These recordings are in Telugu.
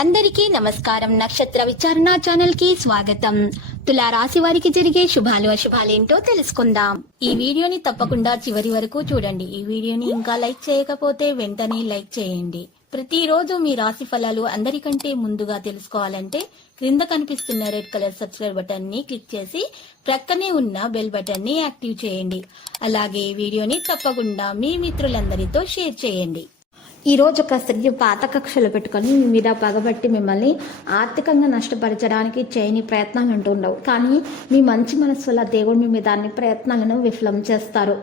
అందరికీ నమస్కారం. నక్షత్ర విచారణ ఛానల్ కి స్వాగతం. తులా రాశి వారికి జరిగే శుభాలు అశుభాలేంటో తెలుసుకుందాం. ఈ వీడియోని తప్పకుండా చివరి వరకు చూడండి. ఈ వీడియోని ఇంకా లైక్ చేయకపోతే వెంటనే లైక్ చేయండి. ప్రతిరోజు మీ రాశి ఫలాలు అందరికంటే ముందుగా తెలుసుకోవాలంటే క్రింద కనిపిస్తున్న రెడ్ కలర్ సబ్స్క్రైబ్ బటన్ ని క్లిక్ చేసి ప్రక్కనే ఉన్న బెల్ బటన్ ని యాక్టివ్ చేయండి. అలాగే ఈ వీడియోని తప్పకుండా మీ మిత్రులందరితో షేర్ చేయండి. ఈ రోజు ఒక స్త్రీ పాత కక్షలు పెట్టుకొని మీ మీద పగబట్టి మిమ్మల్ని ఆర్థికంగా నష్టపరచడానికి చేయని ప్రయత్నాలు అంటుండవు. కానీ మీ మంచి మనస్సుల దేవుడు మీ మీద అన్ని ప్రయత్నాలను విఫలం చేస్తారు.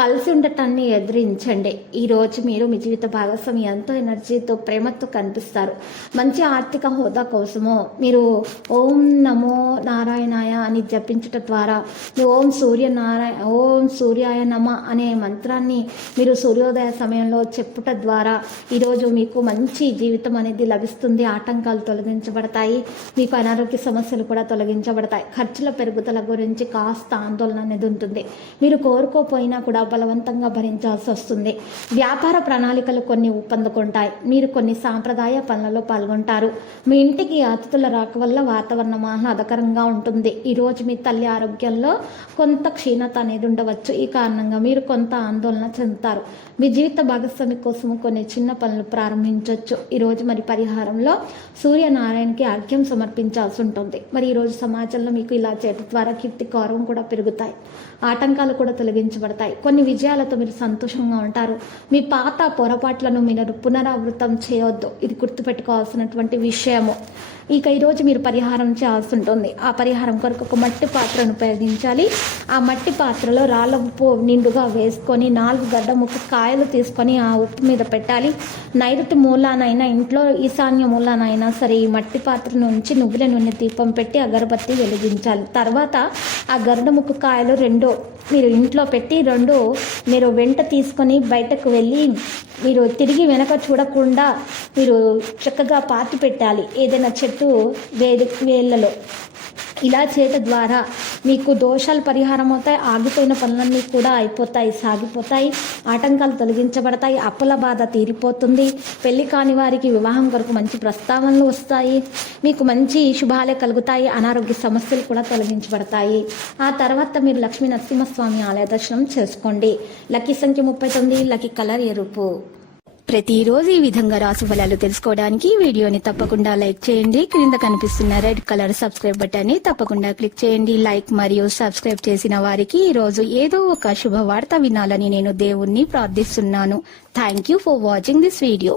కలిసి ఉండటాన్ని ఎదిరించండి. ఈ రోజు మీరు మీ జీవిత భాగస్వామి ఎంతో ఎనర్జీతో ప్రేమతో కనిపిస్తారు. మంచి ఆర్థిక హోదా కోసము మీరు ఓం నమో నారాయణాయ అని జపించటం ద్వారా ఓం సూర్యాయ నమ అనే మంత్రాన్ని మీరు సూర్యోదయ సమయంలో చెప్పుట ద్వారా ఈరోజు మీకు మంచి జీవితం అనేది లభిస్తుంది. ఆటంకాలు తొలగించబడతాయి. మీకు అనారోగ్య సమస్యలు కూడా తొలగించబడతాయి. ఖర్చుల పెరుగుదల గురించి కాస్త ఆందోళన అనేది ఉంటుంది. మీరు కోరుకోపోయినా కూడా బలవంతంగా భరించాల్సి వస్తుంది. వ్యాపార ప్రణాళికలు కొన్ని ఊపందుకుంటాయి. మీరు కొన్ని సాంప్రదాయ పనులలో పాల్గొంటారు. మీ ఇంటికి అతిథుల రాక వల్ల వాతావరణం ఆహ్లాదకరంగా ఉంటుంది. ఈరోజు మీ తల్లి ఆరోగ్యంలో కొంత క్షీణత అనేది ఉండవచ్చు. ఈ కారణంగా మీరు కొంత ఆందోళన చెందుతారు. మీ జీవిత భాగస్వామి కోసం కొన్ని చిన్న పనులు ప్రారంభించవచ్చు. ఈరోజు మరి పరిహారంలో సూర్యనారాయణకి అర్ఘ్యం సమర్పించాల్సి ఉంటుంది. మరి ఈరోజు సమాజంలో మీకు ఇలా చేయడం ద్వారా కీర్తి గౌరవం కూడా పెరుగుతాయి. ఆటంకాలు కూడా తొలగించబడతాయి. కొన్ని విజయాలతో మీరు సంతోషంగా ఉంటారు. మీ పాత పొరపాట్లను మీరు పునరావృతం చేయవద్దు. ఇది గుర్తుపెట్టుకోవాల్సినటువంటి విషయము. ఇక ఈరోజు మీరు పరిహారం చేయాల్సి ఉంటుంది. ఆ పరిహారం కొరకు ఒక మట్టి పాత్రను ఉపయోగించాలి. ఆ మట్టి పాత్రలో రాళ్ళ ఉప్పు నిండుగా వేసుకొని 4 గడ్డ ముక్క కాయలు తీసుకొని ఆ ఉప్పు మీద పెట్టాలి. నైరుతి మూలానైనా ఇంట్లో ఈశాన్య మూలానైనా సరే ఈ మట్టి పాత్ర నుంచి నువ్వుల నూనె దీపం పెట్టి అగరబత్తి వెలిగించాలి. తర్వాత ఆ గరుడ ముక్క కాయలు 2 మీరు ఇంట్లో పెట్టి 2 మీరు వెంట తీసుకొని బయటకు వెళ్ళి మీరు తిరిగి వెనక చూడకుండా మీరు చక్కగా పాతి పెట్టాలి ఏదైనా చెట్టు వేళ్ళలో. ఇలా చేయడం ద్వారా మీకు దోషాలు పరిహారం అవుతాయి. ఆగిపోయిన పనులన్నీ కూడా అయిపోతాయి, సాగిపోతాయి. ఆటంకాలు తొలగించబడతాయి. అప్పుల బాధ తీరిపోతుంది. పెళ్లి కాని వారికి వివాహం కొరకు మంచి ప్రస్తావనలు వస్తాయి. మీకు మంచి శుభాలే కలుగుతాయి. అనారోగ్య సమస్యలు కూడా తొలగించబడతాయి. ఆ తర్వాత మీరు లక్ష్మీ నరసింహస్వామి ఆలయ దర్శనం చేసుకోండి. లక్కీ సంఖ్య 39, లక్కీ కలర్ ఎరుపు. ప్రతిరోజు ఈ విధంగా రాశి ఫలాలు తెలుసుకోవడానికి వీడియోని తప్పకుండా లైక్ చేయండి. క్రింద కనిపిస్తున్న రెడ్ కలర్ సబ్స్క్రైబ్ బటన్ ని తప్పకుండా క్లిక్ చేయండి. లైక్ మరియు సబ్స్క్రైబ్ చేసిన వారికి ఈ రోజు ఏదో ఒక శుభవార్త వినాలని నేను దేవుణ్ణి ప్రార్థిస్తున్నాను. Thank you for watching this video.